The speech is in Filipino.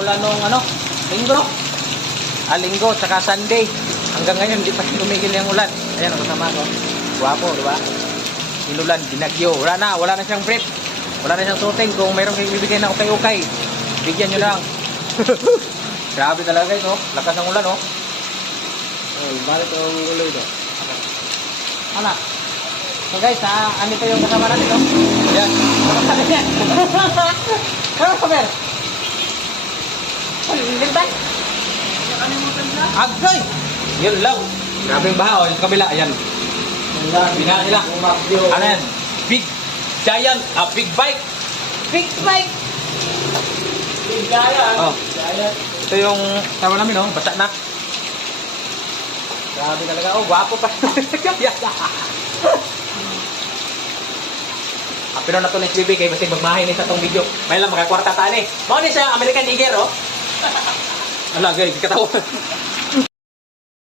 Mula nung ano, linggo. Linggo, tsaka Sunday. Hanggang ngayon, hindi pa tumigil yung ulan. Ayan, ang kasama ko. Guwapo, di ba? Inulan, binagyo. Wala na siyang brief. Wala na siyang suting. Kung mayroong kayo bibigay na okay-okay, bigyan nyo lang. Grabe talaga ito. Lakas ng ulan, oh. Balik ang ulo ito. Ano? So guys, andito yung kasama natin, no? Yan. Ano ka, Mer? Lintay? Agay! Yun lang. Grabe yung baha, oh. Yung kabila, ayan. Bina nila. Ano yan? Big giant, big bike. Big bike! Big giant. Oh. Ito yung kasama namin, no? Basa na. Grabe talaga. Oh, gwapo pa. Pero na to next baby kay basta magmahay ni sa tong video. May lang magakwarta ta ni. Mao ni sa American Nigger, oh. Ala, guys, katawa.